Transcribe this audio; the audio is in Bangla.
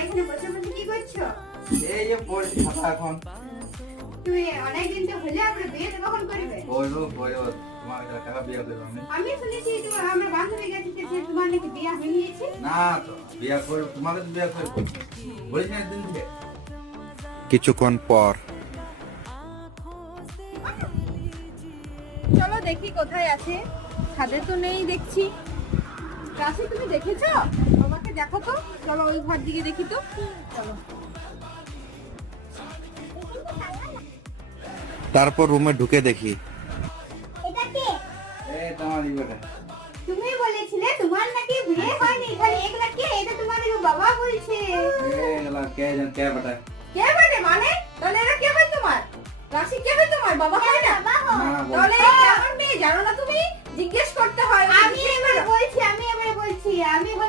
এখানে বসে বসে কি করছো? এই যে পড়ছি খাতা এখন। তুমি অনেকদিন তো হলে আমরা বিয়ে তো কখন করবে? বলবো তোমার কাছে টাকা বিয়ে করবো আমি। আমি শুনেছি তোমার আমার বান্ধবী গেছে যে তোমার নাকি বিয়ে হয়ে গিয়েছে। না তো বিয়ে করবো, তোমাদের বিয়ে করবো বলিস না একদিন থেকে। কিছুক্ষণ পর চলো দেখি কোথায় আছে। ছাদে তো নেই দেখছি। রাশি তুমি দেখেছো? আমাকে দেখো তো। চলো ওই ঘর দিকে দেখি তো। চলো। তারপর রুমে ঢুকে দেখি এটা কে? এই তোমার ইবেটা। তুমি বলেছিলে তোমার নাকি বিয়ে হয়নি, খালি একলা কে? এটা তোমার বাবা বলছে। এগুলা কে জান কে বেটা? কে বলে মানে? তাহলে এরা কে হয় তোমার? রাশি কে হয় তোমার? বাবা হয় না? না বল। তাহলে এই কেমন মেয়ে জানো না তুমি? জিজ্ঞেস করতে হয়। আমি এবারে বলছি, আমি